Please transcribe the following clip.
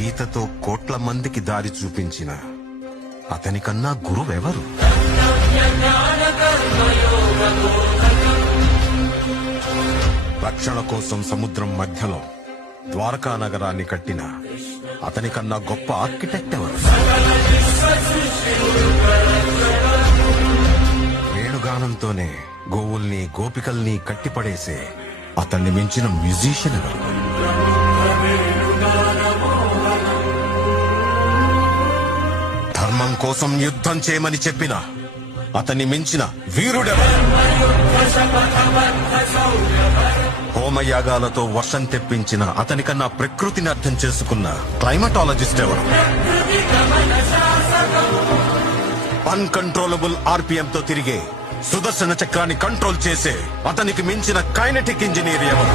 గీతతో కోట్ల మందికి దారి చూపించిన అతనికన్నా గురువెవరు? రక్షణ కోసం సముద్రం మధ్యలో ద్వారకా నగరాన్ని కట్టిన అతనికన్నా గొప్ప ఆర్కిటెక్ట్ ఎవరు? వేణుగానంతోనే గోవుల్ని గోపికల్ని కట్టిపడేసే అతన్ని మించిన మ్యూజిషియన్ ఎవరు? ధర్మం కోసం యుద్ధం చేయమని చెప్పిన అతన్ని మించిన వీరుడెవరు? హోమయాగాలతో వర్షం తెప్పించిన అతనికన్నా ప్రకృతిని అర్థం చేసుకున్న క్లైమటాలజిస్ట్ ఎవరు? అన్కంట్రోలబుల్ ఆర్పిఎంతో తిరిగే సుదర్శన చక్రాన్ని కంట్రోల్ చేసే అతనికి మించిన కైనెటిక్ ఇంజనీర్ ఎవరు?